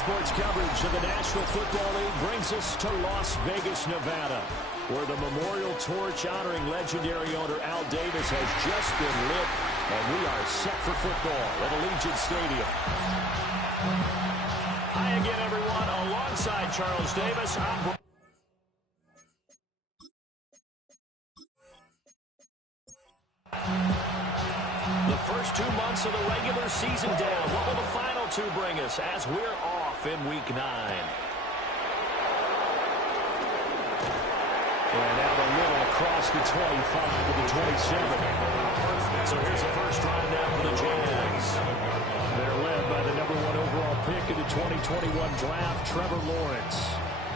Sports coverage of the National Football League brings us to Las Vegas, Nevada, where the memorial torch honoring legendary owner Al Davis has just been lit, and we are set for football at Allegiant Stadium. Hi again, everyone. Alongside Charles Davis, I'm the first 2 months of the regular season down. What will the final two bring us as we're off in Week 9? And out a little across the 25 to the 27. So here's the first drive now for the Jags. They're led by the number 1 overall pick in the 2021 draft, Trevor Lawrence.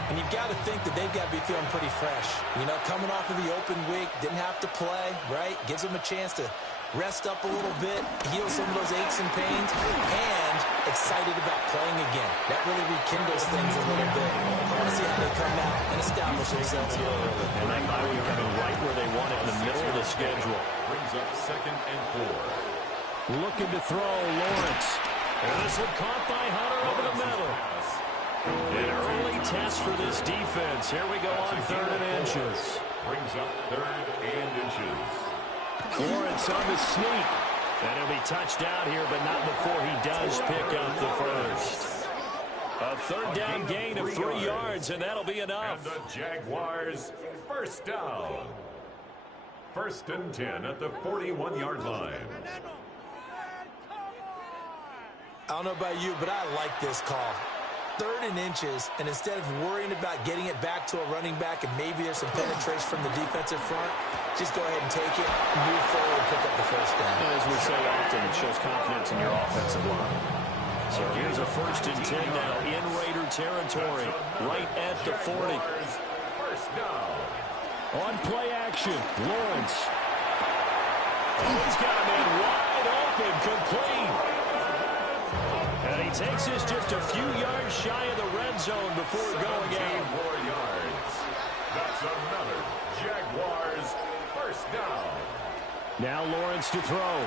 And you've got to think that they've got to be feeling pretty fresh. You know, coming off of the open week, didn't have to play, right? Gives them a chance to rest up a little bit, heal some of those aches and pains, and excited about playing again. That really rekindles things a little bit. I want to see how they come out and establish themselves here early. And that bye week coming right where they want it in the middle of the schedule. Brings up 2nd and 4. Looking to throw, Lawrence. And this one caught by Hunter over the middle. An early test for this defense. Here we go on 3rd and inches. Brings up 3rd and inches. Lawrence on the sneak. And he'll be touched down here, but not before he does pick up the first. A 3rd down gain of 3 yards, and that'll be enough. And the Jaguars, first down. 1st and 10 at the 41-yard line. I don't know about you, but I like this call. 3rd and inches, and instead of worrying about getting it back to a running back and maybe there's some penetration from the defensive front, just go ahead and take it, move forward, and pick up the first down. And as we say often, it shows confidence in your offensive line. So here's a 1st and 10 now in Raider territory, right at the 40. First down. On play action, Lawrence. Oh, he's got a man wide open, complete. And he takes this just a few yards shy of the red zone before going out. 17 more yards. That's another Jaguars first down. Now Lawrence to throw.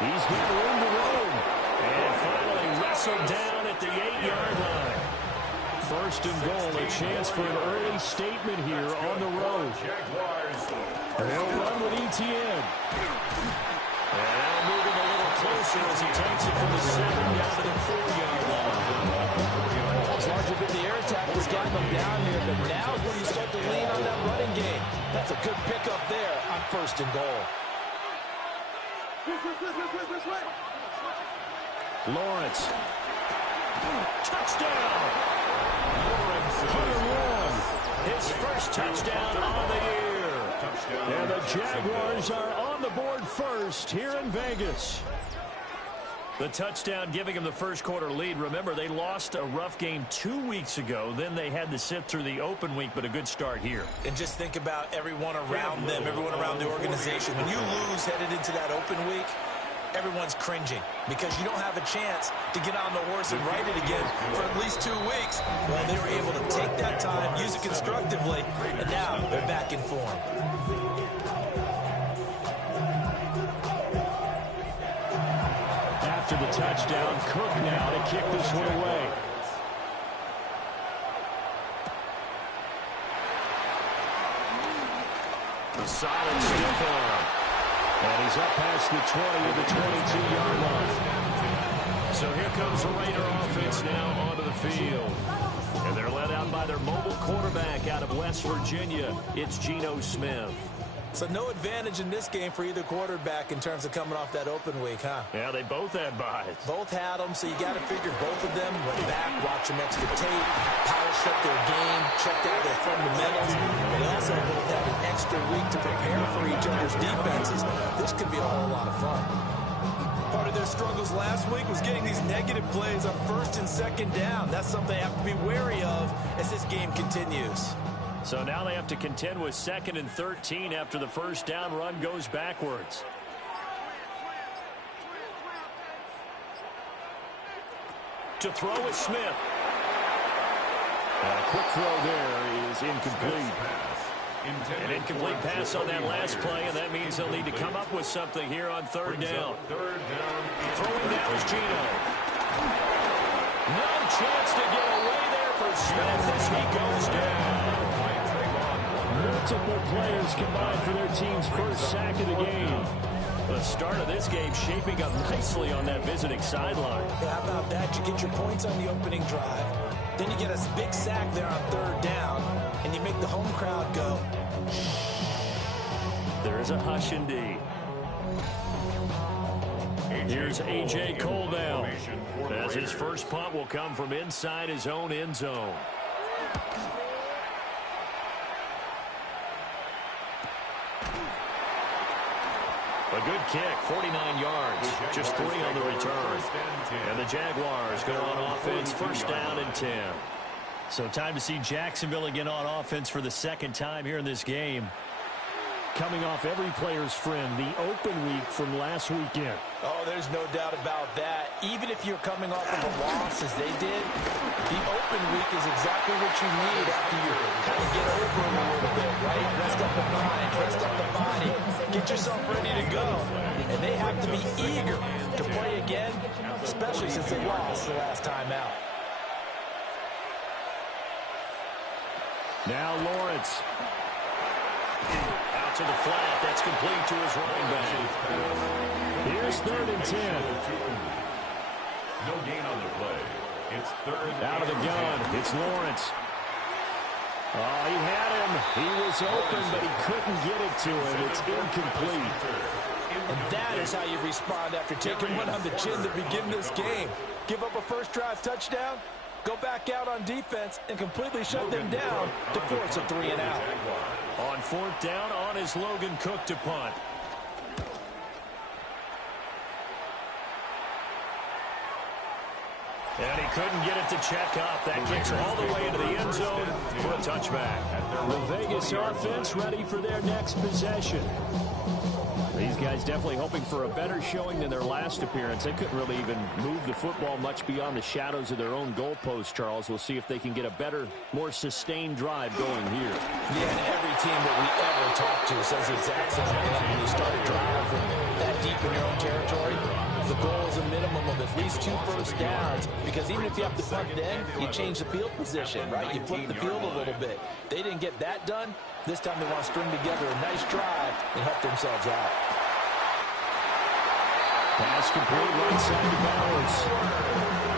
He's got room to roam. And finally wrestled down at the 8-yard line. 1st and goal, a chance for an early statement here on the road. Jaguars. They'll run with Etienne. And now moving a little closer as he takes it from the 7 down to the 4-yard line. It's largely been the air attack that's gotten them down here, but now is when you start to lean on that running game. That's a good pickup there on 1st and goal. Lawrence. Touchdown! Hunter Long, his first touchdown on the year. And the Jaguars are on the board first here in Vegas. The touchdown giving them the first quarter lead. Remember, they lost a rough game 2 weeks ago. Then they had to sit through the open week, but a good start here. And just think about everyone around them, everyone around the organization. When you lose headed into that open week, everyone's cringing because you don't have a chance to get on the horse and ride it again for at least 2 weeks. Well, they were able to take that time, use it constructively, and now they're back in form. After the touchdown, Cook now to kick this one away. A solid stiff arm. And he's up past the 20 of the 22-yard line. So here comes the Raider offense now onto the field. And they're led out by their mobile quarterback out of West Virginia. It's Geno Smith. So no advantage in this game for either quarterback in terms of coming off that open week, huh? Yeah, they both had buys. Both had them, so you got to figure both of them went back, watch some extra tape, polished up their game, checked out their fundamentals. But they also both had an extra week to prepare for each other's defenses. This could be a whole lot of fun. Part of their struggles last week was getting these negative plays on 1st and 2nd down. That's something they have to be wary of as this game continues. So now they have to contend with 2nd and 13 after the first down run goes backwards. To throw is Smith. And a quick throw there is incomplete. An incomplete pass on that last play, and that means they'll need to come up with something here on 3rd down. Throwing now is Geno. No chance to get away there for Smith as he goes down. Multiple players combined for their team's first sack of the game. The start of this game shaping up nicely on that visiting sideline. Yeah, how about that? You get your points on the opening drive. Then you get a big sack there on third down, and you make the home crowd go. There is a hush indeed. Here's A.J. Cole now, as his first punt will come from inside his own end zone. A good kick, 49 yards, just 3 on the return. And the Jaguars go on offense, first down and 10. So time to see Jacksonville again on offense for the second time here in this game. Coming off every player's friend, the open week from last weekend. Oh, there's no doubt about that. Even if you're coming off of a loss as they did, the open week is exactly what you need after you kind of get over them a little bit, right? Rest up the mind, rest up the body, get yourself ready to go. And they have to be eager to play again, especially since they lost the last time out. Now Lawrence. Out to the flat. That's complete to his running back. Here's 3rd and 10. No gain on the play. It's 3rd. Out of the gun. It's Lawrence. Oh, he had him. He was open, but he couldn't get it to him. It's incomplete. And that is how you respond after taking one on the chin to begin this game. Give up a first drive touchdown, go back out on defense, and completely shut them down to force a 3 and out. On 4th down, on is Logan Cook to punt. And he couldn't get it to check up. That kicks all the way into the end zone for a touchback. The Vegas offense ready for their next possession. These guys definitely hoping for a better showing than their last appearance. They couldn't really even move the football much beyond the shadows of their own goalpost, Charles. We'll see if they can get a better, more sustained drive going here. Yeah, and every team that we ever talk to says the exact same thing. When you start a drive from that deep in your own territory, the goal is a minimum of at least 2 first downs, because even if you have to punt then, you change the field position, right? You flip the field a little bit. They didn't get that done. This time they want to string together a nice drive and help themselves out. Pass complete right side to Bowers.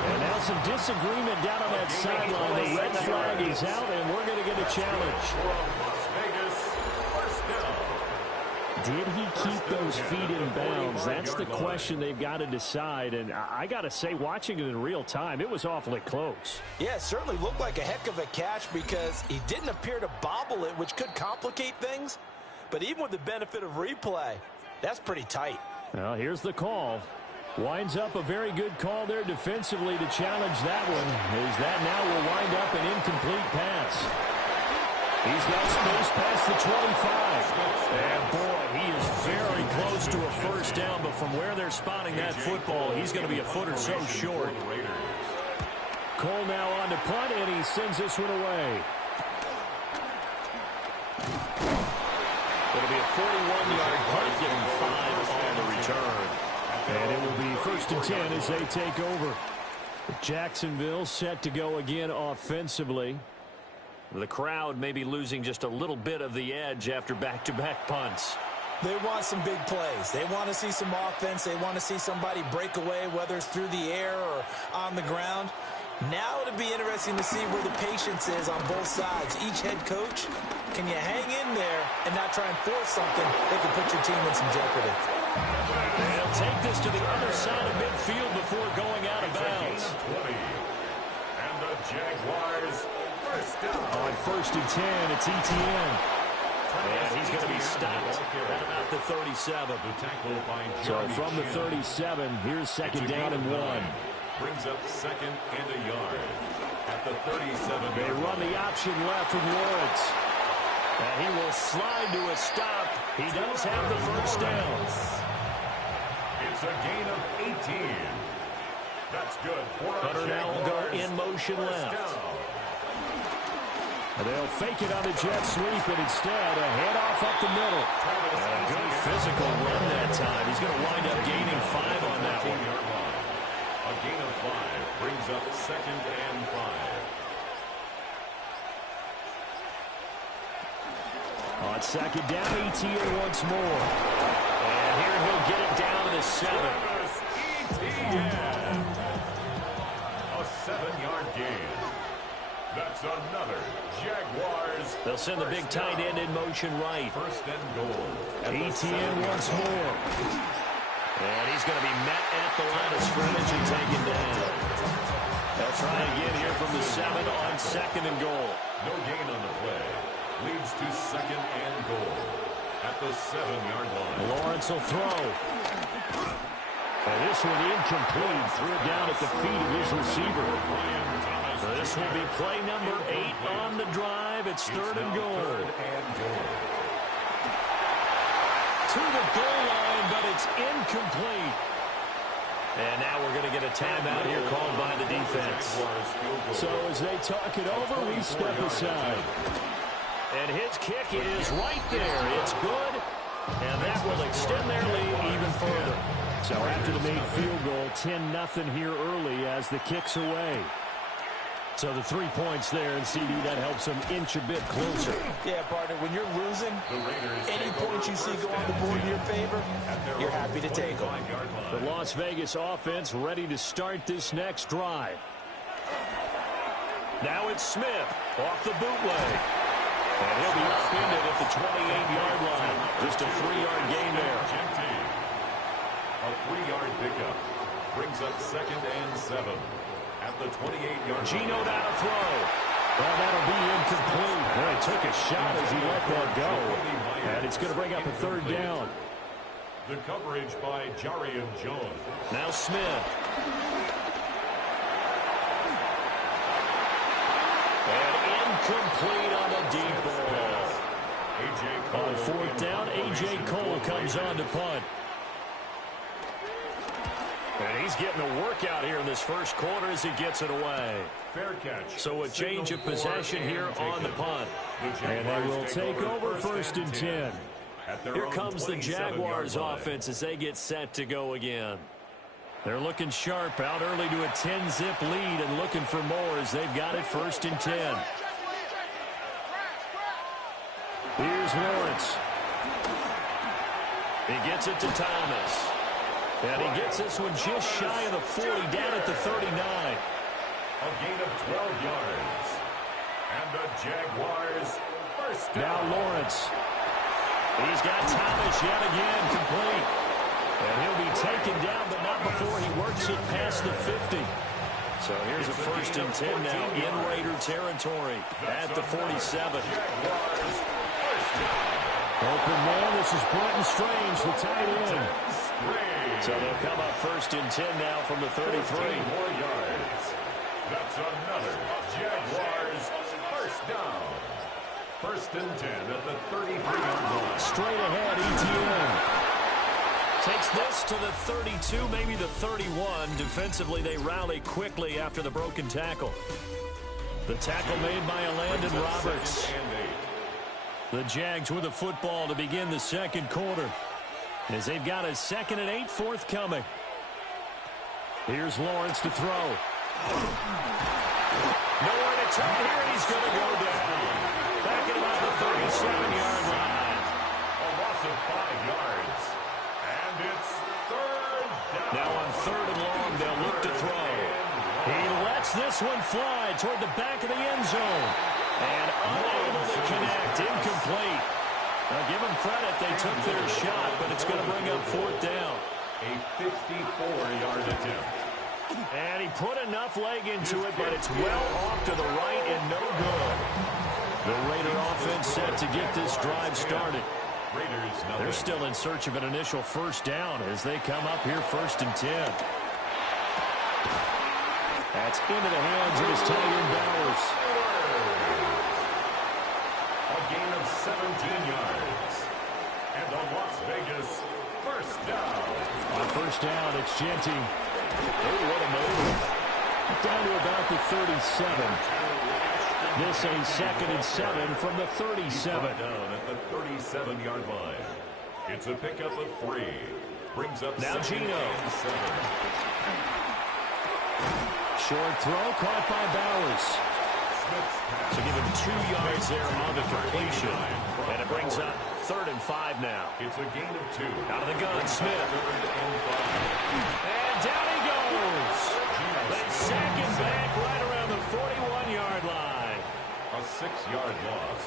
And now some disagreement down on that sideline. The red flag is out, and we're going to get a challenge. Did he keep those feet in bounds? That's the question they've got to decide. And I got to say, watching it in real time, it was awfully close. Yeah, it certainly looked like a heck of a catch because he didn't appear to bobble it, which could complicate things. But even with the benefit of replay, that's pretty tight. Well, here's the call. Winds up a very good call there defensively to challenge that one, as that now will wind up an incomplete pass. He's got space past the 25. And boy, he is very close to a first down, but from where they're spotting that football, he's going to be a foot or so short. Cole now on to punt, and he sends this one away. It'll be a 41-yard punt, giving 5 on the return. And it will be 1st and 10 as they take over. Jacksonville set to go again offensively. The crowd may be losing just a little bit of the edge after back-to-back punts. They want some big plays. They want to see some offense. They want to see somebody break away, whether it's through the air or on the ground. Now it'll be interesting to see where the patience is on both sides. Each head coach, can you hang in there and not try and force something that can put your team in some jeopardy? They'll take this to the other side of midfield before going out of bounds. And the Jaguars first down. On 1st and 10, it's ETN. And he's going to be stopped at about the 37. So from the 37, here's 2nd down and 1. Brings up 2nd and a yard. At the 37. They run the option left with Lawrence. And he will slide to a stop. He does have the first down. It's a gain of 18. That's good. Hunter now will go in motion left. They'll fake it on the jet sweep, and instead a handoff up the middle. And a good physical run that time. He's going to wind up gaining 5 on that one. A A gain of 5 brings up 2nd and 5. On 2nd down, ETN once more. And here he'll get it down to the 7. ETN. A 7-yard gain. That's another Jaguars. They'll send the big tight end in motion right. 1st and goal. ETN once more. And he's going to be met at the line of scrimmage and taken down. They'll try again here from the 7 on 2nd and goal. No gain on the play. Leads to 2nd and goal at the 7-yard line. Lawrence will throw. And this one incomplete. Threw it down at the feet of his receiver. So this will be play number 8 on the drive. It's 3rd and goal. To the goal line, but it's incomplete. And now we're going to get a timeout here called by the defense. So as they talk it over, we step aside. And his kick is right there. It's good. And that will extend their lead even further. So after the made field goal, 10-0 here early as the kick's away. So the 3 points there, and CD, that helps them inch a bit closer. Yeah, partner, when you're losing, any points you see go on the board in your favor, you're happy to take them. The Las Vegas offense ready to start this next drive. Now it's Smith off the bootleg. And he'll be upended at the 28-yard line. Just a 3-yard gain there. A 3-yard pickup brings up 2nd and 7 at the 28-yard line. Gino down to throw. Well, that'll be incomplete. Boy, he took a shot as he let that go. And it's going to bring up a 3rd down. The coverage by Jarian Jones. Now Smith. And incomplete on the deep ball. On 4th down, A.J. Cole comes on to punt. And he's getting a workout here in this first quarter as he gets it away. Fair catch. So a change of possession here on the punt. And they will take over 1st and 10. Here comes the Jaguars offense as they get set to go again. They're looking sharp, out early to a 10-zip lead and looking for more as they've got it 1st and 10. Here's Lawrence. He gets it to Thomas. And he gets this one just shy of the 40, down at the 39. A gain of 12 yards. And the Jaguars 1st down. Now Lawrence. He's got Thomas yet again complete. And he'll be taken down, but not before he works it past the 50. So here's a 1st and 10 now in Raider territory at the 47. Open man, this is Brenton Strange, the tight end. So they'll come up 1st and 10 now from the 33. 14 more yards. That's another Jaguars 1st down. 1st and 10 at the 33-yard line. Straight ahead, ETN. Takes this to the 32, maybe the 31. Defensively, they rally quickly after the broken tackle. The tackle made by Landon Roberts. The Jags with the football to begin the 2nd quarter, as they've got a 2nd and 8 forthcoming. Here's Lawrence to throw. Nowhere to turn here, and he's going to go down. Back at about the 37-yard line. A loss of 5 yards. And it's 3rd down. Now on 3rd and long, they'll look to throw. He lets this one fly toward the back of the end zone. And unable to connect, incomplete. Now give them credit, they took their shot, but it's going to bring up 4th down. A 54-yard attempt. And he put enough leg into it, but it's well off to the right and no good. The Raider offense set to get this drive started. They're still in search of an initial 1st down as they come up here 1st and 10. That's into the hands of his tight end Bowers. A gain of 17 yards. And the Las Vegas 1st down. On 1st down, it's Genty. Oh, what a move. Down to about the 37. This a 2nd and 7 from the 37. Down at the 37-yard line. It's a pickup of 3. Brings up now Gino. Short throw caught by Bowers. So give him 2 yards there on the completion. And it brings up 3rd and 5 now. It's a gain of 2. Out of the gun, Smith. And down he goes. They sack him back right around the 41-yard line. A 6-yard loss.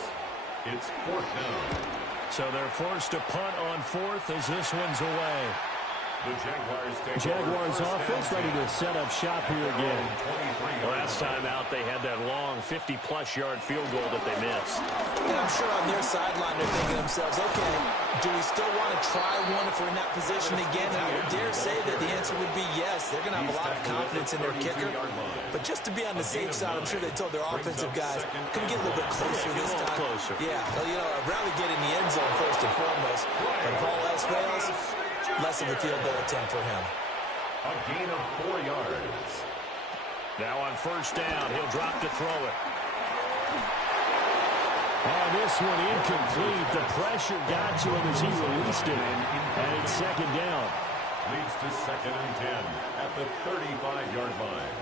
It's 4th down. So they're forced to punt on 4th as this one's away. The Jaguars offense ready to set up shop here again. Last time out, they had that long 50-plus yard field goal that they missed. And I'm sure on their sideline they're thinking to themselves, okay, do we still want to try one if we're in that position again? And I would dare say that the answer would be yes. They're going to have a lot of confidence in their kicker. But just to be on the safe side, I'm sure they told their offensive guys, can we get a little bit closer this time? Closer. Yeah, well, you know, I'd rather get in the end zone first and foremost. But if all else fails, less of a field goal attempt for him. A gain of 4 yards. Now on 1st down, he'll drop to throw it. Oh, this one incomplete. The pressure got to him as he released it. And it's 2nd down. Leads to 2nd and 10 at the 35-yard line.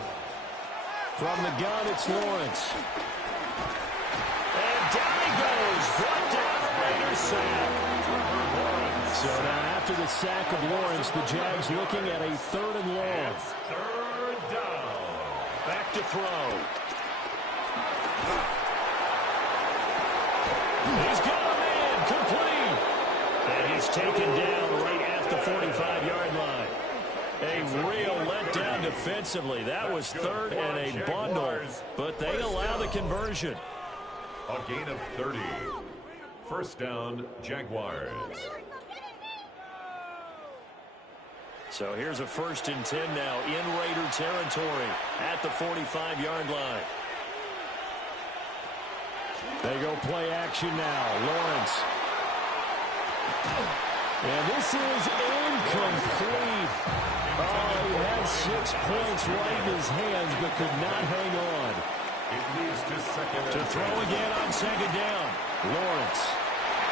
From the gun, it's Lawrence. And down he goes. Brought down a Raiders sack. So now after the sack of Lawrence, the Jags looking at a 3rd and long. It's 3rd down. Back to throw. He's got a man complete. And he's taken down right at the 45-yard line. A real letdown defensively. That was 3rd and a bundle, but they allow the conversion. A gain of 30. 1st down, Jaguars. So here's a 1st and 10 now in Raider territory at the 45-yard line. They go play action now. Lawrence. And this is incomplete. Oh, he had 6 points right in his hands, but could not hang on. It leads to 2nd and To throw again on 2nd down. Lawrence.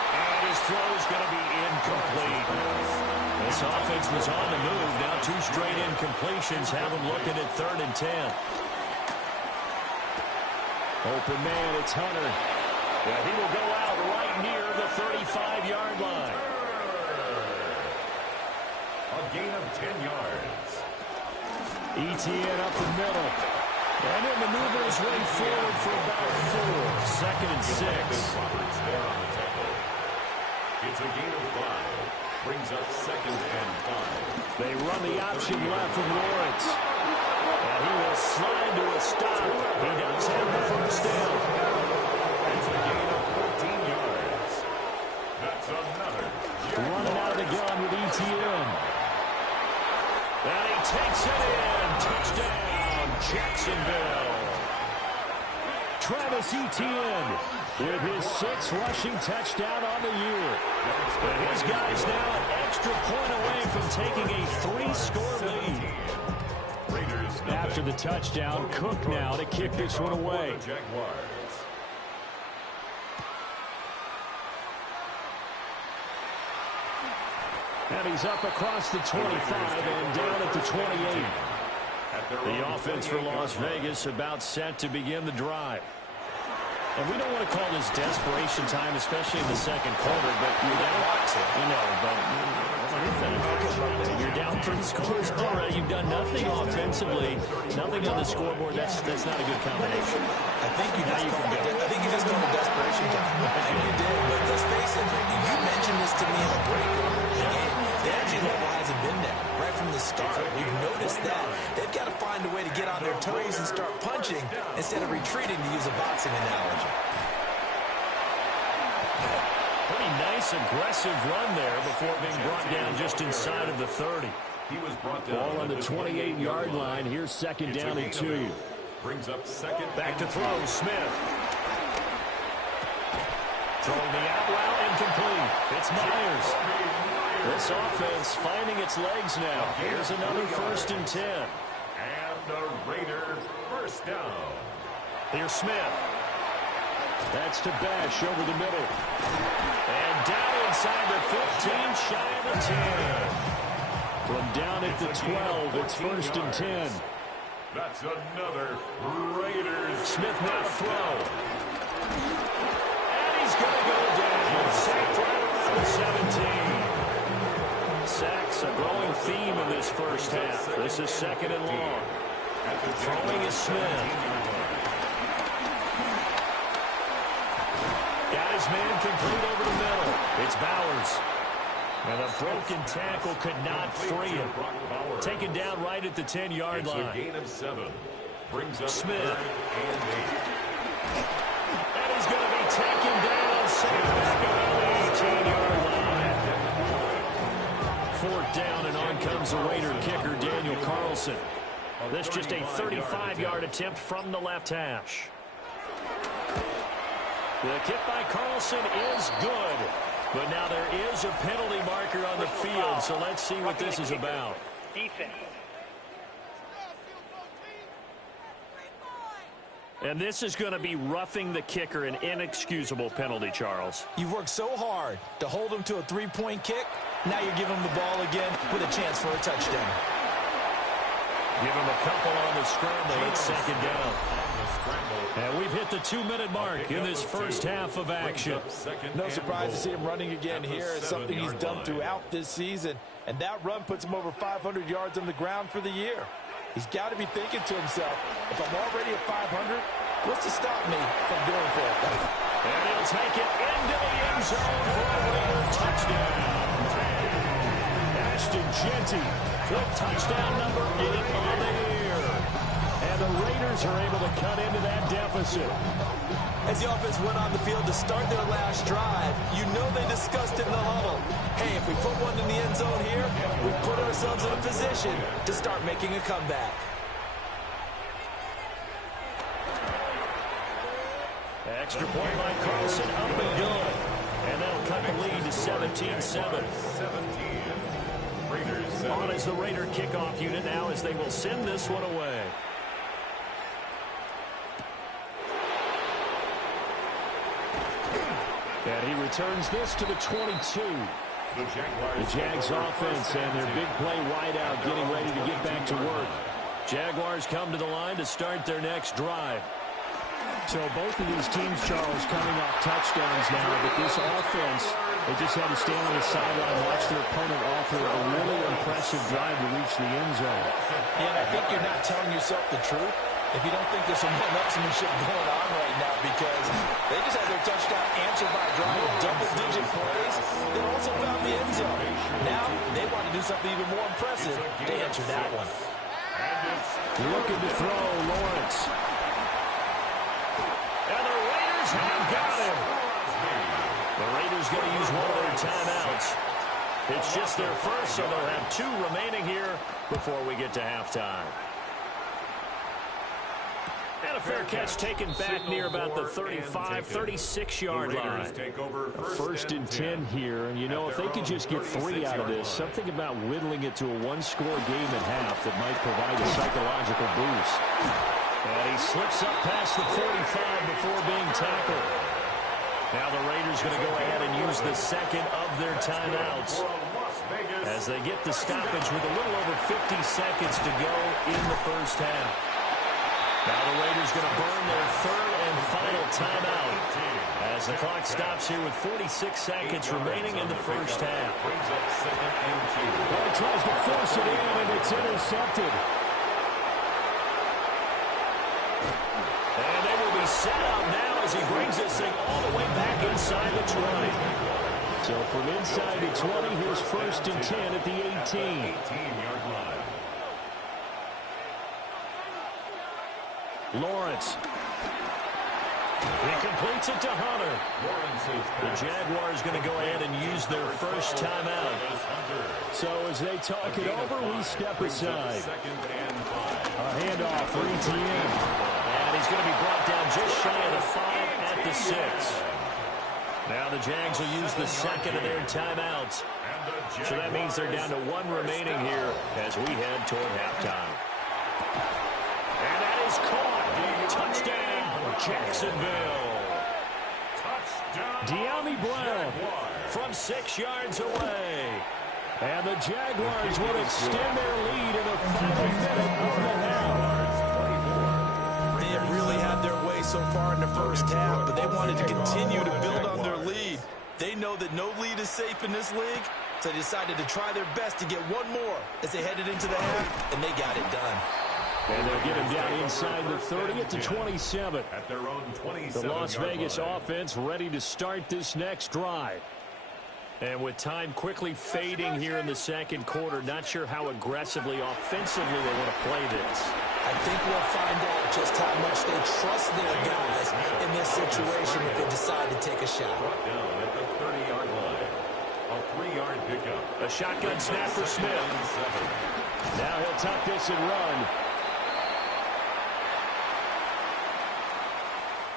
And his throw is going to be incomplete. This offense was on the move. Now 2 straight incompletions have them looking at 3rd and 10. Open man, it's Hunter. Yeah, he will go out right near the 35-yard line. a gain of 10 yards. ETN up the middle. And he'll maneuver his way forward for about 4. 2nd and 6. Roberts there on the tackle. It's a gain of 5. Brings up 2nd and 5. They run the option left with Lawrence. And he will slide to a stop. He does have the 1st down. It's a gain of 14 yards. That's another. Running out of the gun with ETN. And he takes it in. Touchdown, Jacksonville. Travis Etienne with his 6th rushing touchdown on the year. And his guys now an extra point away from taking a 3-score lead. After the touchdown, Cook now to kick this one away. And he's up across the 25 and down at the 28. The offense for Las Vegas about set to begin the drive. And we don't want to call this desperation time, especially in the 2nd quarter, but you're down. You're down 3 scores already. You've done nothing offensively, nothing on the scoreboard. That's not a good combination. I think you just called it desperation time. I think you did, but let's face it, you mentioned this to me in the break earlier in the game. The energy level hasn't been there right from the start. We've noticed that. They've got to find a way to get on their toes and start punching instead of retreating, to use a boxing analogy. Pretty nice, aggressive run there before being brought down just inside of the 30. He was brought down Ball on the 28-yard line. Here's 2nd down and 2. Brings up 2nd. Back to throw, Smith. Throwing the out route, incomplete. It's Myers. This offense finding its legs now. Here's another 1st and 10. And the Raider 1st down. Here's Smith. That's to Bash over the middle. And down inside the 15, shy of the 10. From down at the 12, it's 1st and 10. That's another Raiders. Smith now to throw. And he's going to go down. Sacked right around the 17. Sacks a growing theme in this first half. This is second and long. Throwing is Smith. Got his man complete over the middle. It's Bowers. And a broken tackle could not free him. Taken down right at the 10-yard line. It's a gain of 7. Brings up Smith. and 8. And he's going to be taken down. Safe back around the 18-yard line. Fourth down, and on comes the Raider kicker, Daniel Carlson. This just a 35-yard attempt from the left hash. The kick by Carlson is good. But now there is a penalty marker on the field, so let's see what this is about. And this is going to be roughing the kicker, an inexcusable penalty, Charles. You've worked so hard to hold him to a three-point kick. Now you're giving him the ball again with a chance for a touchdown. Give him a couple on the scramble. It's second down. And we've hit the 2-minute mark in this first half of action. No surprise to see him running again here. It's something he's done throughout this season. And that run puts him over 500 yards on the ground for the year. He's got to be thinking to himself, if I'm already at 500, what's to stop me from going for it? And he'll take it into the end zone for a Raider touchdown. Ashton Jeanty with touchdown number 8 on the year. And the Raiders are able to cut into that deficit. As the offense went on the field to start their last drive, you know they discussed it in the huddle. Hey, if we put one in the end zone here, we put ourselves in a position to start making a comeback. Extra point by Carlson, up and good. And that'll cut the lead to 17-7. On as the Raider kickoff unit now as they will send this one away. And he returns this to the 22. The Jags offense and their big play wideout getting ready to get back to work. Jaguars come to the line to start their next drive. So both of these teams, Charles, coming off touchdowns now, but this offense, they just had to stand on the sideline and watch their opponent offer a really impressive drive to reach the end zone. Yeah, and I think you're not telling yourself the truth if you don't think there's some one-upsmanship going on right now, because they just had their touchdown answered by a drive of double-digit plays. They also found the end zone. Now they want to do something even more impressive to answer that one. Looking to throw, Lawrence. And the Raiders have got him. The Raiders going to use one of their timeouts. It's just their first, so they'll have 2 remaining here before we get to halftime. And a fair catch taken back near about the 35, 36-yard line. First and 10 here, and you know, if they could just get 3 out of this, something about whittling it to a 1-score game at half that might provide a psychological boost. And he slips up past the 45 before being tackled. Now the Raiders going to go ahead and use the second of their timeouts as they get the stoppage with a little over 50 seconds to go in the first half. Now the Raiders going to burn their third and final timeout as the clock stops here with 46 seconds remaining in the first half. Well, he tries to force it in, and it's intercepted. And they will be set up now as he brings this thing all the way back inside the 20. So from inside the 20, here's first and 10 at the 18. Lawrence. He completes it to Hunter. The Jaguars going to go ahead and use their first timeout. So as they talk it over, we step aside. A handoff for ETN. And he's going to be brought down just shy of the 5 at the 6. Now the Jags will use the second of their timeouts. So that means they're down to 1 remaining here as we head toward halftime. And that is caught. Touchdown, Jacksonville. De'Ami Brown from 6 yards away. And the Jaguars will extend their lead in the final minute of the half. so far in the first half, but they wanted to continue to build on their lead. They know that no lead is safe in this league, so they decided to try their best to get one more as they headed into the half, and they got it done. And they'll get him down inside the 30 at the 27. At their own 27. The Las Vegas offense ready to start this next drive. And with time quickly fading here in the second quarter, not sure how aggressively, offensively they want to play this. I think we'll find out just how much they trust their guys in this situation if they decide to take a shot. Brought down at the 30-yard line. A 3-yard pickup. A shotgun snap for Smith. Now he'll tuck this and run.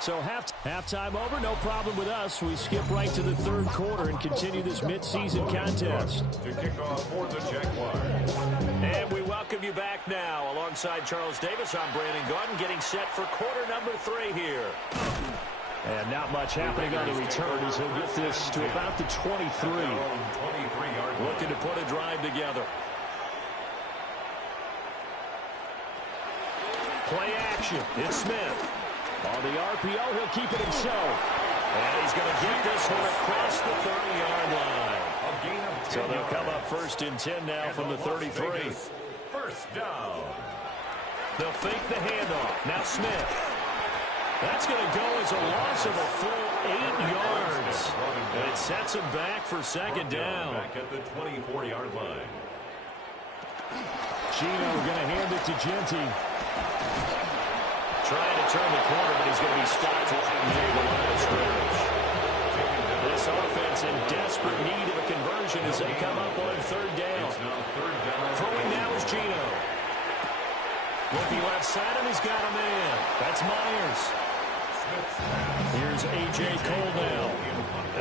So halftime over, no problem with us. We skip right to the third quarter and continue this midseason contest. To kick off for the Jaguars. And we welcome you back now. Alongside Charles Davis, I'm Brandon Gordon, getting set for quarter number 3 here. And not much happening on the return as he'll get this to about the 23. Looking to put a drive together. Play action. It's Smith. On the RPO, he'll keep it himself. And he's going to get this one across the 30-yard line. So they'll come up 1st and 10 now from the 33. First down. They'll fake the handoff. Now Smith. That's going to go as a loss of a full 8 yards. And it sets him back for second down. Back at the 24-yard line. Gino going to hand it to Genty. Trying to turn the corner, but he's going to be stopped near the line of scrimmage. This offense in desperate need of a conversion as they come up on 3rd down. Throwing now is Gino. Looking left side, and he's got a man. That's Myers. Here's A.J. Cole now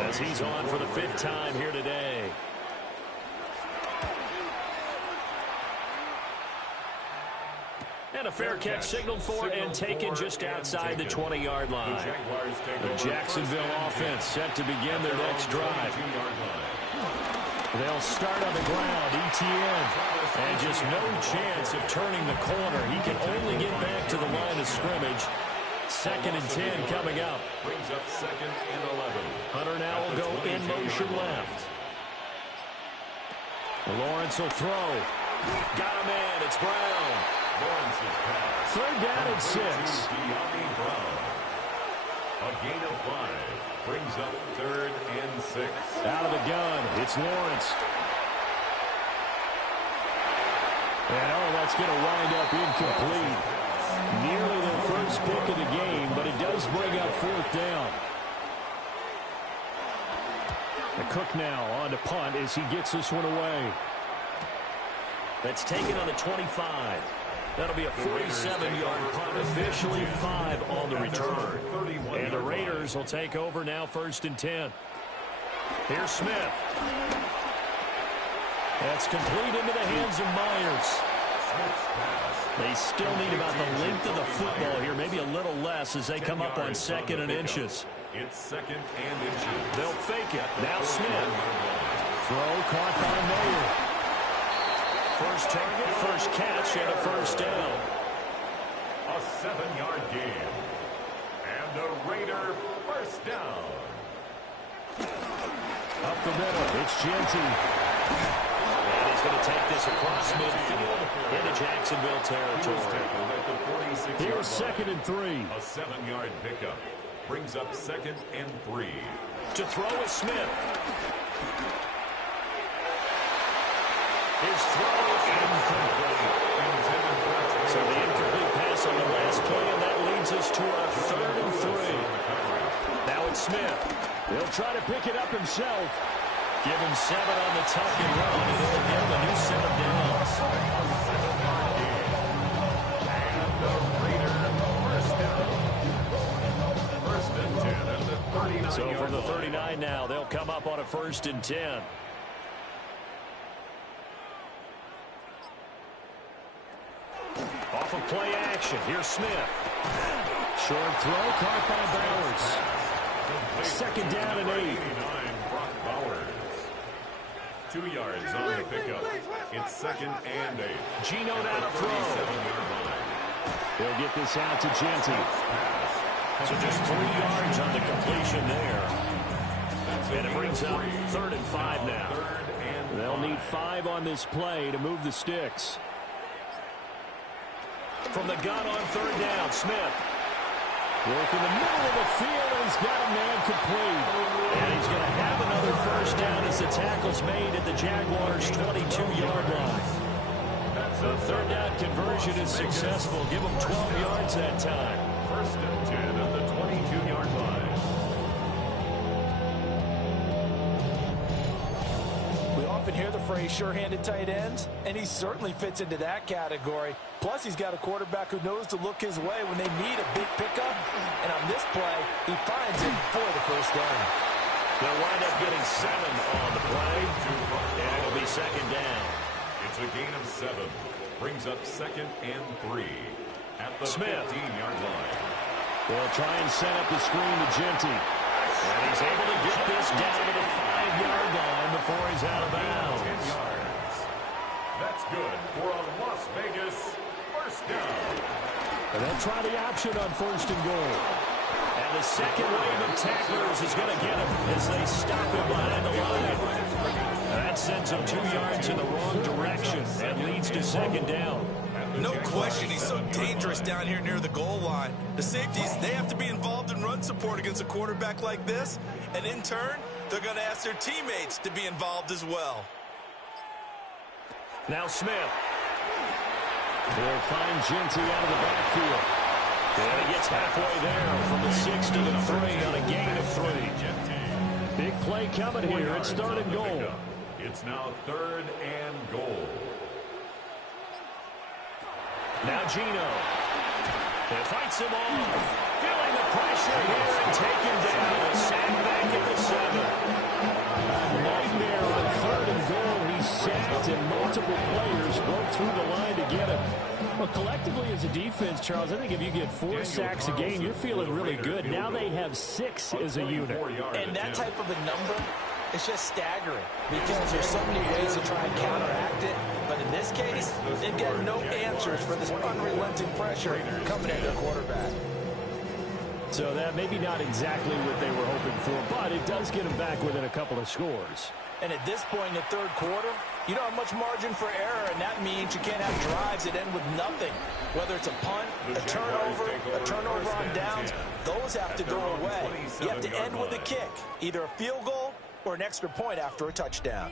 as he's on for the 5th time here today. And a fair catch signaled for and taken just outside the 20-yard line. The Jacksonville offense set to begin their next drive. They'll start on the ground, Etienne. And just no chance of turning the corner. He can only get back to the line of scrimmage. 2nd and 10 coming up. Brings up 2nd and 11. Hunter now will go in motion left. Lawrence will throw. Got a man. It's Brown. 3rd down and 6. A gain of 5. Brings up 3rd and 6. Out of the gun. It's Lawrence. And that's going to wind up incomplete. Nearly their first pick of the game, but it does bring up 4th down. The Cook now on to punt as he gets this one away. That's taken on the 25. That'll be a 47-yard punt, officially 5 on the return. And the Raiders will take over now 1st and 10. Here's Smith. That's complete into the hands of Myers. They still need about the length of the football here, maybe a little less as they come up on 2nd and inches. It's 2nd and inches. They'll fake it. Now Smith. Throw caught by Mayer. First target, first catch, and a 1st down. A 7-yard gain. And the Raider 1st down. Up the middle, it's Genty. And he's going to take this across midfield into Jacksonville territory. Here's 2nd and 3. A 7-yard pickup. Brings up 2nd and 3. To throw is Smith. His throw incomplete. So the incomplete pass on the last play, and that leads us to a 3rd and 3. Now it's Smith. He'll try to pick it up himself. Give him 7 on the tuck and run, and he'll get him a new set of downs. And the Raiders 1st down. 1st and 10 at the 39. So from the 39 now, they'll come up on a 1st and 10. Off of play action. Here's Smith. Short throw caught by Bowers. 2nd down and 8. Brock Bowers. 2 yards on the pickup. It's 2nd and 8. Gino now to throw. He'll get this out to Genty. So just 3 yards on the completion there. And it brings up 3rd and 5 now. They'll need 5 on this play to move the sticks. From the gun on 3rd down, Smith. Work in the middle of the field, and he's got a man complete. And he's going to have another first down as the tackle's made at the Jaguars' 22-yard line. The 3rd down conversion is successful. Give them 12 yards that time. 1st and 10 at the 22-yard line. We often hear the phrase sure-handed tight ends, and he certainly fits into that category. Plus, he's got a quarterback who knows to look his way when they need a big pickup. And on this play, he finds it for the first down. They'll wind up getting 7 on the play, and it'll be 2nd down. It's a gain of 7. Brings up 2nd and 3 at the 15-yard line. They'll try and set up the screen to Genty. And he's able to get this down to the 5-yard line before he's out of bounds. 10 yards. That's good for a Las Vegas first down. And they'll try the option on 1st and goal. And the second wave of tacklers is going to get him as they stop him behind the line. That sends him 2 yards in the wrong direction and leads to 2nd down. No question, he's so dangerous down here near the goal line. The safeties, they have to be involved in run support against a quarterback like this. And in turn, they're going to ask their teammates to be involved as well. Now Smith. They'll find Genty out of the backfield. And he gets halfway there from the 6 to the 3 on a gain of 3. Big play coming here. It's 3rd and goal. It's now 3rd and goal. Now Gino. He fights him off. Feeling the pressure here and taken down. A sack back at the 7. Nightmare on 3rd and goal. He's sacked and multiple players broke through the line to get him. Well, collectively as a defense, Charles, I think if you get 4 sacks a game, you're feeling really good. Now they have 6 as a unit. And that type of a number, it's just staggering because there's so many ways to try and counteract it. But in this case, they've got no answers for this unrelenting pressure coming at their quarterback. So that maybe not exactly what they were hoping for, but it does get them back within a couple of scores. And at this point in the 3rd quarter, you don't have much margin for error, and that means you can't have drives that end with nothing. Whether it's a punt, a turnover on downs, those have to go away. You have to end with a kick, either a field goal or an extra point after a touchdown.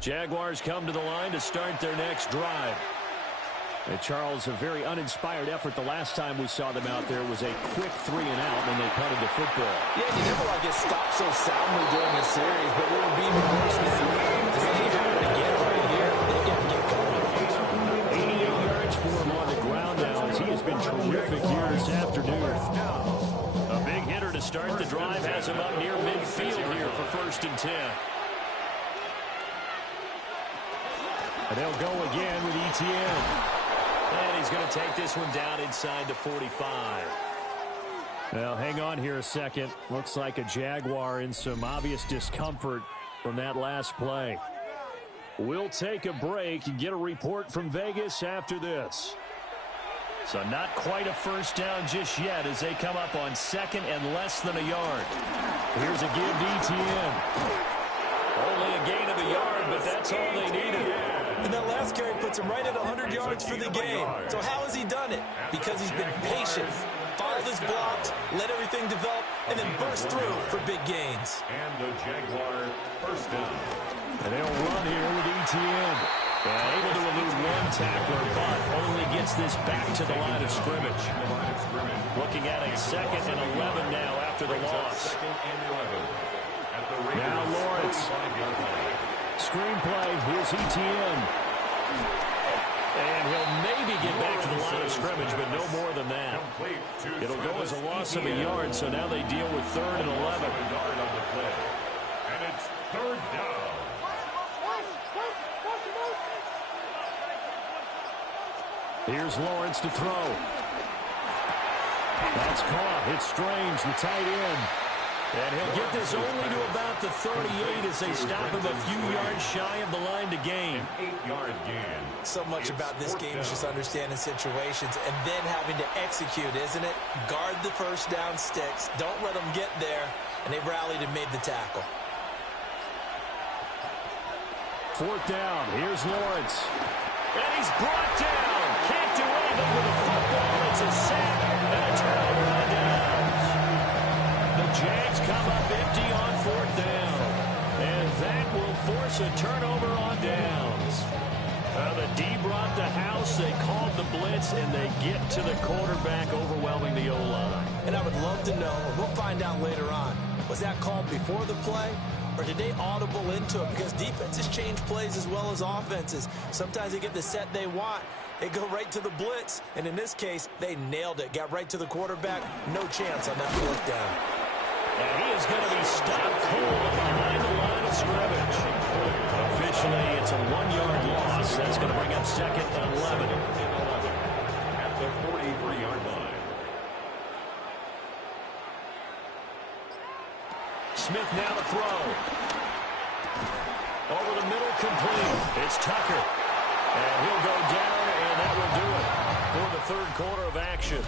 Jaguars come to the line to start their next drive. And Charles, a very uninspired effort the last time we saw them out there was a quick 3-and-out when they punted the football. Yeah, you never like get stopped so soundly during the series, but what would be even worse than that? If they happen again right here, they got to get going. 88 yards for him on the ground now as he has been terrific here this afternoon. A big hitter to start the drive has him up near midfield here for 1st and 10. And they'll go again with Etienne. And he's going to take this one down inside the 45. Well, hang on here a second. Looks like a Jaguar in some obvious discomfort from that last play. We'll take a break and get a report from Vegas after this. So not quite a first down just yet as they come up on 2nd and less than a yard. Here's a give to Etienne. Only a gain of a yard, but that's all they needed. And that last carry puts him right at 100 yards for the game. So how has he done it? Because he's been patient, followed his blocks, let everything develop, and then burst through for big gains. And the Jaguar first down. And they'll run here with Etienne. Able to elude one tackler, but only gets this back to the line of scrimmage. Looking at a 2nd and 11 now after the loss. Now Lawrence. Screenplay, here's Etienne. And he'll maybe get back to the line of scrimmage, but no more than that. It'll go as a loss of a yard, so now they deal with 3rd and 11. And it's 3rd down. Here's Lawrence to throw. That's caught. It's Strange, the tight end. And he'll get this only to about the 38 as they stop him a few yards shy of the line to gain. An 8-yard gain. So much about this game is just understanding situations and then having to execute, isn't it? Guard the first down sticks. Don't let them get there. And they rallied and made the tackle. Fourth down. Here's Lawrence. And he's brought down. Can't do anything with the football. It's a sack and a turnover on downs. The Jags come up empty on fourth down. And that will force a turnover on downs. The D brought the house. They called the blitz, and they get to the quarterback, overwhelming the O-line. And I would love to know, and we'll find out later on, was that called before the play? Or did they audible into it? Because defenses change plays as well as offenses. Sometimes they get the set they want. They go right to the blitz. And in this case, they nailed it. Got right to the quarterback. No chance on that fourth down. And he is going to be stopped cold behind the line of scrimmage. Officially, it's a 1-yard loss. That's going to bring up second and 11. At the 43-yard line. Smith now to throw. Over the middle, complete. It's Tucker. And he'll go down, and that will do it for the third quarter of action.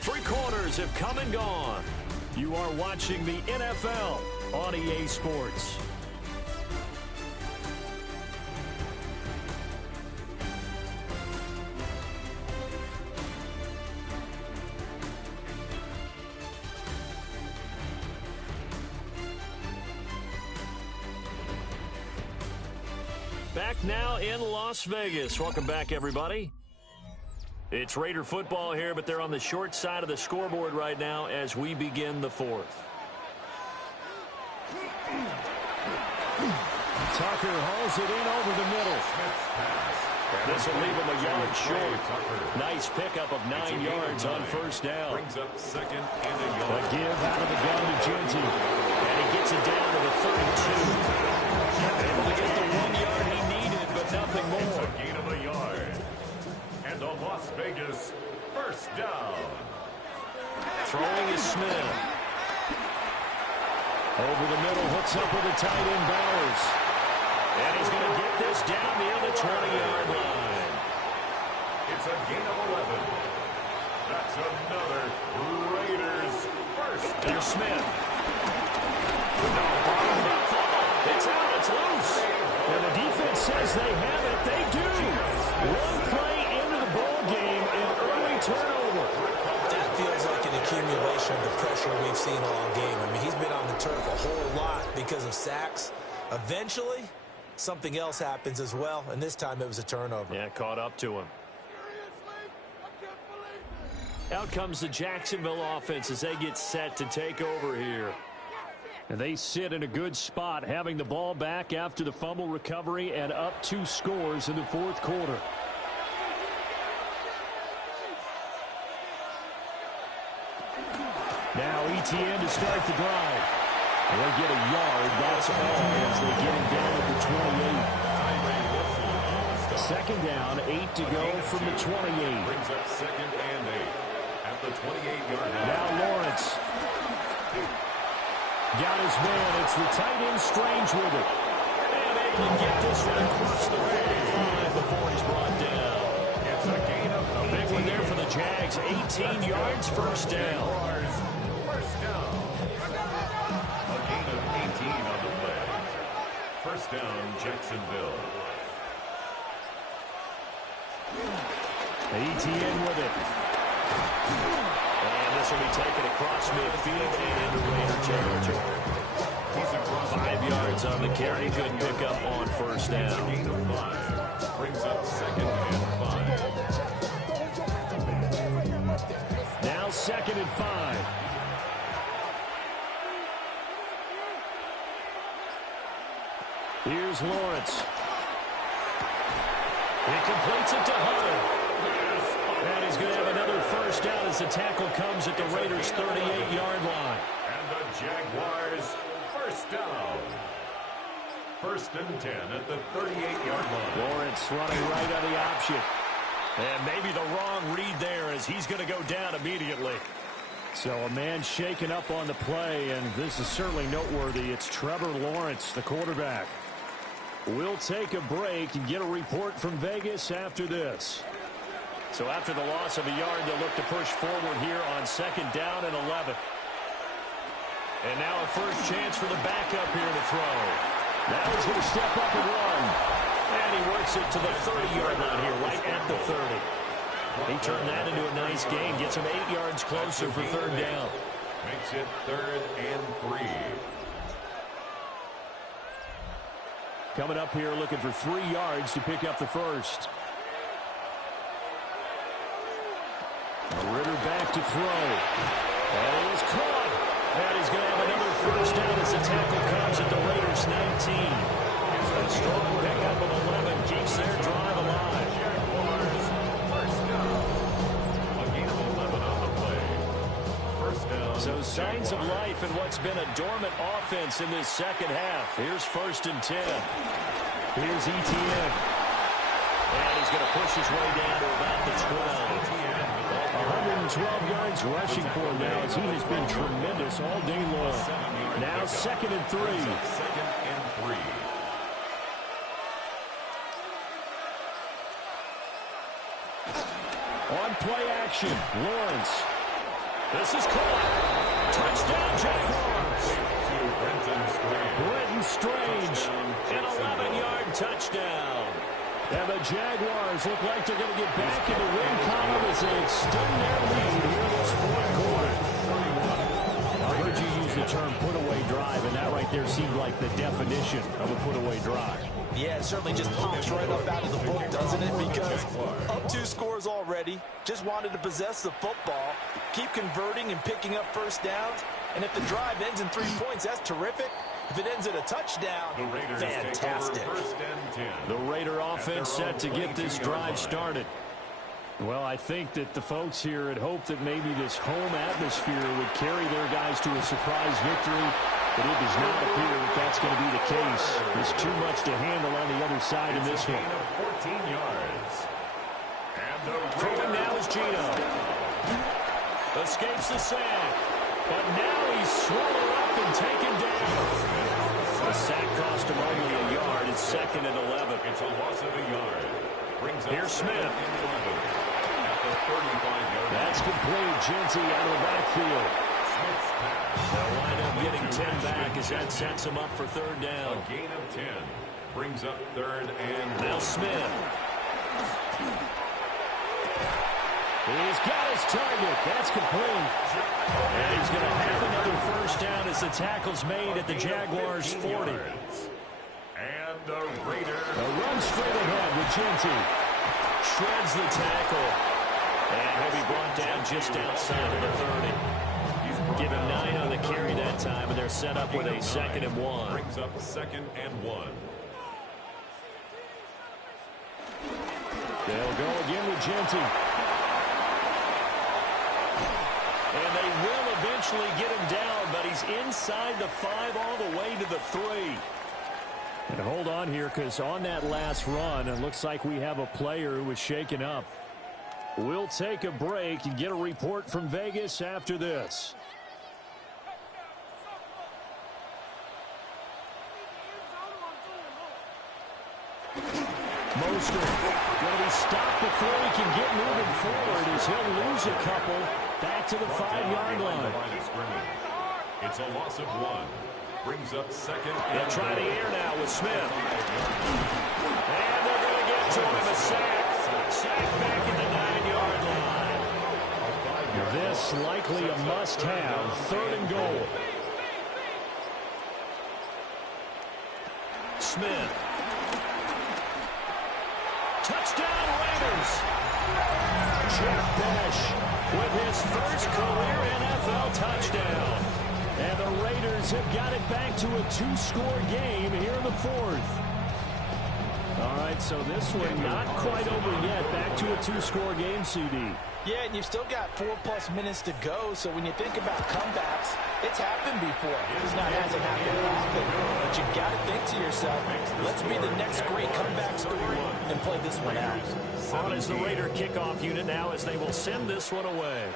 3 quarters have come and gone. You are watching the NFL on EA Sports. Back now in Las Vegas. Welcome back, everybody. It's Raider football here, but they're on the short side of the scoreboard right now as we begin the fourth. Tucker hauls it in over the middle. And this will leave him a yard short. Nice pickup of 9 yards on first down. Brings up second and a yard. A give out of the gun to Genty. And he gets it down to the 32. Able to get the 1 yard he needed, but nothing more. It's a gain of a yard. And a Las Vegas first down. Throwing is Smith. Over the middle, hooks up with the tight end Bowers. And he's going to get this down near the 20-yard line. It's a gain of 11. That's another Raiders first down. Here's Smith. It's out, it's loose. And the defense says they have it. They do. One play into the ball game, an early turnover. That feels like an accumulation of the pressure we've seen all game. I mean, he's been on the turf a whole lot because of sacks. Eventually, something else happens as well, and this time it was a turnover. Yeah, caught up to him. Out comes the Jacksonville offense as they get set to take over here. And they sit in a good spot, having the ball back after the fumble recovery and up 2 scores in the fourth quarter. Now ETN to start the drive. They'll get a yard, that's all, as they get him down at the 28. Second down, 8 to go from the 28. Brings up second and 8 at the 28-yard line. Now Lawrence. Got his man. It's the tight end Strange with it. And able to get this one across the 45 before he's brought down. It's a gain of A big one there for the Jags. 18 yards, first down. First down. A gain of 18 on the play. First down, Jacksonville. ETN with it. And this will be taken across midfield and into Raider territory. 5 yards on the carry. Good pickup on first down. Gain of 5. Brings up second and 5. Now second and 5. Here's Lawrence. He completes it to Hunter. And he's going to have another first down as the tackle comes at the Raiders' 38-yard line. And the Jaguars first down. First and 10 at the 38-yard line. Lawrence running right on the option. And maybe the wrong read there as he's going to go down immediately. So a man shaken up on the play, and this is certainly noteworthy. It's Trevor Lawrence, the quarterback. We'll take a break and get a report from Vegas after this. So after the loss of a yard, they'll look to push forward here on 2nd down and 11. And now a first chance for the backup here to throw. Now he's going to step up and run. And he works it to the 30-yard line here, right at the 30. He turned that into a nice gain, gets him 8 yards closer for 3rd down. Makes it 3rd and 3. Coming up here looking for 3 yards to pick up the first. Ritter back to throw. And it is caught. And he's going to have another first down as the tackle comes at the Raiders' 19. A strong pickup of 11 keeps their drive alive. Jaguars, first down. A gain of 11 on the play. First down. So signs of life in what's been a dormant offense in this second half. Here's 1st and 10. Here's Etienne. And he's going to push his way down to about the 12. 112 yards rushing for him now as he has been tremendous all day long. Now 2nd and 3. 2nd and 3. On play action, Lawrence. This is caught. Touchdown, Jaguars. Brenton Strange, an 11-yard touchdown. And the Jaguars look like they're going to get back in the win column as they extend their lead here in this 4th quarter. I heard you use the term put-away drive, and that right there seemed like the definition of a put-away drive. Yeah, it certainly just pops right up out of the book, doesn't it? Because up 2 scores already, just wanted to possess the football, keep converting and picking up first downs. And if the drive ends in 3 points, that's terrific. If it ends in a touchdown, fantastic. The Raider offense set to get this drive started. Well, I think that the folks here had hoped that maybe this home atmosphere would carry their guys to a surprise victory, but it does not appear that that's going to be the case. There's too much to handle on the other side in this one. 14 yards. And the Throwing now is Gino. Escapes the sack. But now he's swallowed up and taken down. The sack cost him only a yard. It's 2nd and 11. It's a loss of a yard. Brings up Here's Smith. At the 35-yard. That's complete. Genty out of the backfield. Smith's pass. They'll wind up getting 10 back as that sets him up for 3rd down. A gain of 10. Brings up 3rd and Now Smith. He's got his target. That's complete. And he's going to have another first down as the tackle's made at the Jaguars' 40. And the Raiders. A run straight ahead with Genty. Shreds the tackle. And he'll be brought down just outside of the 30. Give him 9 on the carry that time, and they're set up with a 2nd and 1. Brings up 2nd and 1. They'll go again with Genty. And they will eventually get him down, but he's inside the 5 all the way to the 3. And hold on here, because on that last run, it looks like we have a player who was shaken up. We'll take a break and get a report from Vegas after this. Mostert going to be stopped before he can get moving forward as he'll lose a couple back to the 5-yard line. It's a loss of 1. Brings up 2nd. They'll try the air now with Smith. And they're going to get to him. A sack. Sack back at the 9-yard line. This likely a must-have. 3rd and goal. Smith. Touchdown Raiders. Jeff Besh with his first career NFL touchdown. And the Raiders have got it back to a 2-score game here in the 4th. All right, so this one not quite over yet. Back to a 2-score game, CD. Yeah, and you've still got 4+ minutes to go, so when you think about comebacks, it's happened before. It's not hasn't happened often, but you've got to think to yourself, let's be the next great comeback story and play this one out. On is the Raider kickoff unit now as they will send this one away.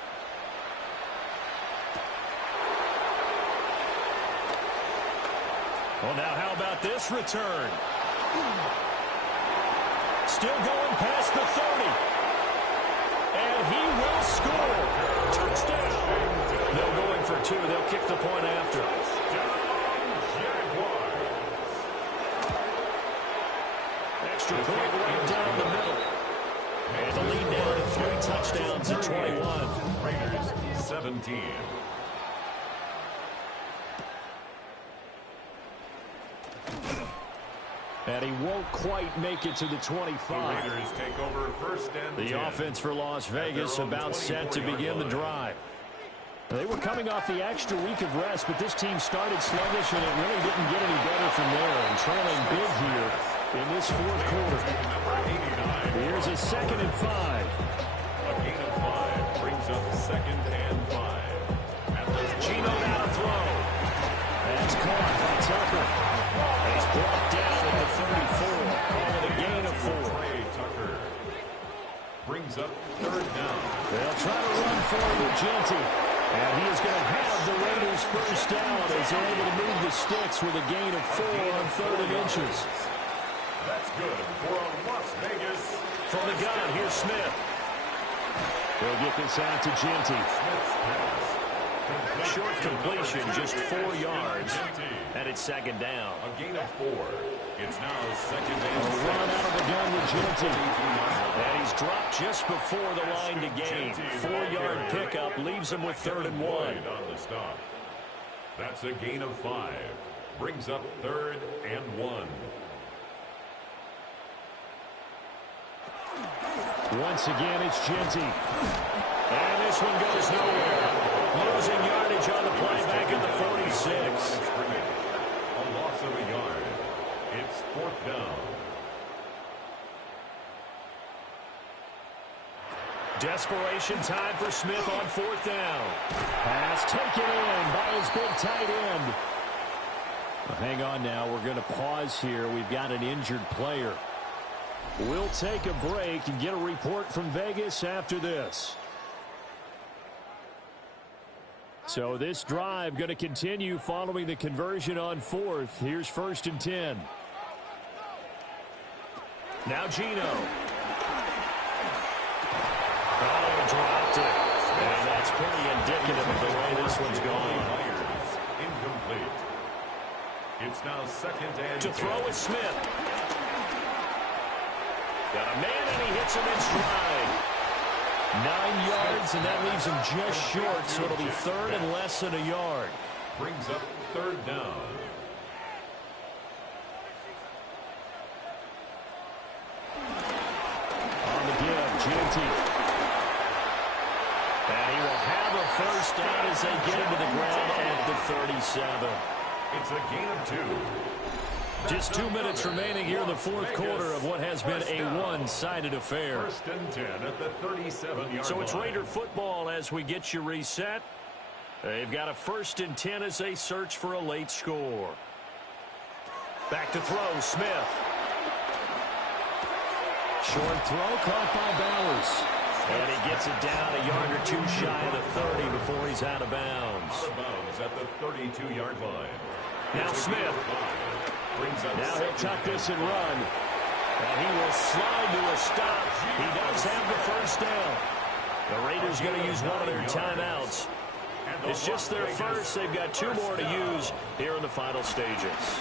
Well, now how about this return? Still going past the 30. And he will score. Touchdown. They'll go in for two. They'll kick the point after. Extra point right down the middle. And the lead down to 3 touchdowns at 21. Raiders 17. And he won't quite make it to the 25. The Raiders take over first and 10. The offense for Las Vegas about set to begin the drive. They were coming off the extra week of rest, but this team started sluggish, and it really didn't get any better from there. And trailing big here in this fourth quarter. Here's a 2nd and 5. A gain of 5 brings up 2nd and 5. Gino now to throw. That's caught by Tucker. He's brought down at the 34. Call it a gain of 4. Tucker brings up 3rd down. They'll try to run for it with Genty. And he is going to have the Raiders first down as they're able to move the sticks with a gain of 4 on 3rd and inches. That's good for a Las Vegas. From the gun, here's Smith. They'll get this out to Genty. Smith's pass. Short completion, just 4 yards. And it's 2nd down. A gain of 4. It's now 2nd and A 6. run out of the gun with Genty. And he's dropped just before the line to gain. 4-yard pickup leaves him with 3rd and 1. On the stop. That's a gain of 5. Brings up 3rd and 1. Once again, it's Genty. And this one goes nowhere. Losing yardage on the play back at the 46. A loss of a yard. It's 4th down. Desperation time for Smith on 4th down. Pass taken in by his big tight end. Well, hang on now. We're going to pause here. We've got an injured player. We'll take a break and get a report from Vegas after this. So this drive going to continue following the conversion on 4th. Here's 1st and 10. Now Gino. Oh, dropped it. And that's pretty indicative of the way this one's going. Incomplete. It's now 2nd and To throw is Smith. Got a man, and he hits him in stride. 9 yards, and that leaves him just short, so it'll be 3rd and less than a yard. Brings up 3rd down. On the give, Genty. And he will have a first down as they get him to the ground at the 37. It's a gain of 2. Just 2 minutes remaining here in the fourth quarter of what has been a one-sided affair. 1st and 10 at the 37-yard line. So it's Raider football as we get you reset. They've got a 1st and 10 as they search for a late score. Back to throw, Smith. Short throw caught by Bowers. And he gets it down a yard or 2 shy of the 30 before he's out of bounds. Out of bounds at the 32-yard line. Now Smith. Now he'll tuck this and run. And he will slide to a stop. He does have the first down. The Raiders going to use one of their timeouts. It's just their first. They've got 2 more to use here in the final stages.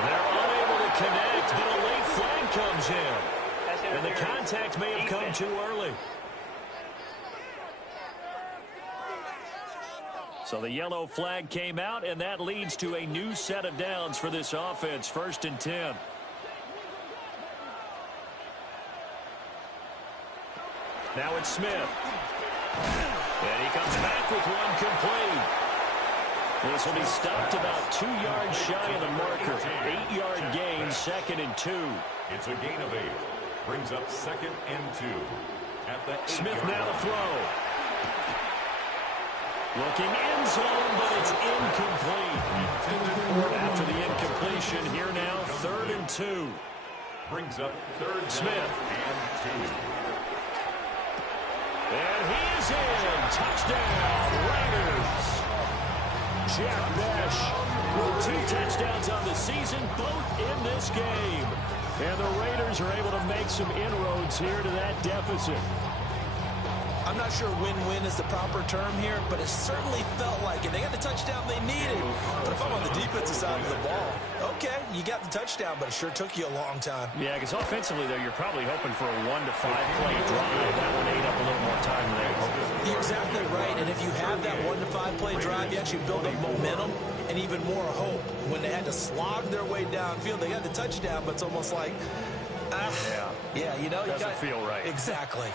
They're unable to connect, but a late flag comes in. And the contact may have come too early. So the yellow flag came out, and that leads to a new set of downs for this offense. 1st and 10. Now it's Smith. And he comes back with one complete. This will be stopped about 2 yards shy of the marker. 8-yard gain, 2nd and 2. It's a gain of 8. Brings up 2nd and 2. At the Smith now to throw. Looking end zone, but it's incomplete. After the incompletion, here now, 3rd and 2. Brings up 3rd Smith. and 2. And he is in. Touchdown, Raiders. Jack Besh With 2 touchdowns on the season, both in this game. And the Raiders are able to make some inroads here to that deficit. I'm not sure win-win is the proper term here, but it certainly felt like it. They got the touchdown they needed. But if I'm on the defensive side of the ball, okay, you got the touchdown, but it sure took you a long time. Yeah, because offensively, though, you're probably hoping for a 1 to 5 play drive. That one ate up a little more time than they were hoping. You're exactly right, and if you have that 1 to 5 play drive, you actually build up momentum and even more hope. When they had to slog their way downfield, they got the touchdown, but it's almost like, yeah, you know, doesn't feel right. Exactly.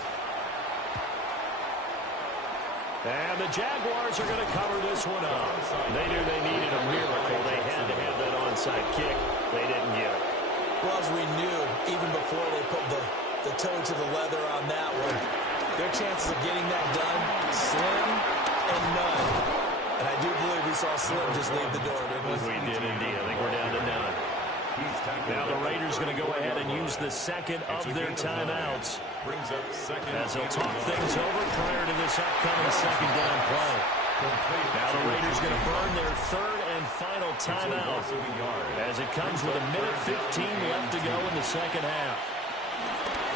And the Jaguars are going to cover this one up. They knew they needed a miracle. They had to have that onside kick. They didn't get it. Well, as we knew, even before they put the toe to the leather on that one, their chances of getting that done, slim and none. And I do believe we saw Slim just leave the door, didn't we? We did indeed. I think we're down to none. Now the Raiders going to go ahead and use the second of their timeouts as they'll talk things over prior to this upcoming second down play. Now the Raiders going to burn their third and final timeout as it comes with 1:15 left to go in the second half.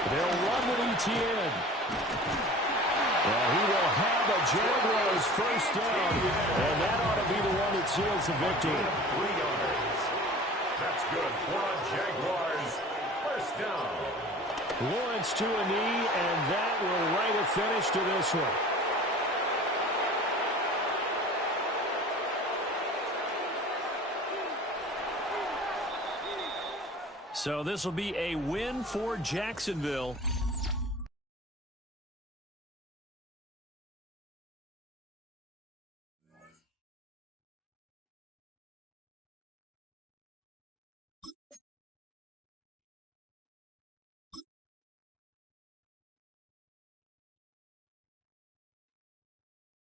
They'll run with Etienne. Well, he will have a Jaguars first down, and that ought to be the one that seals the victory. 3 yards. That's good for a Jaguars first down. Lawrence to a knee, and that will write a finish to this one. So this will be a win for Jacksonville.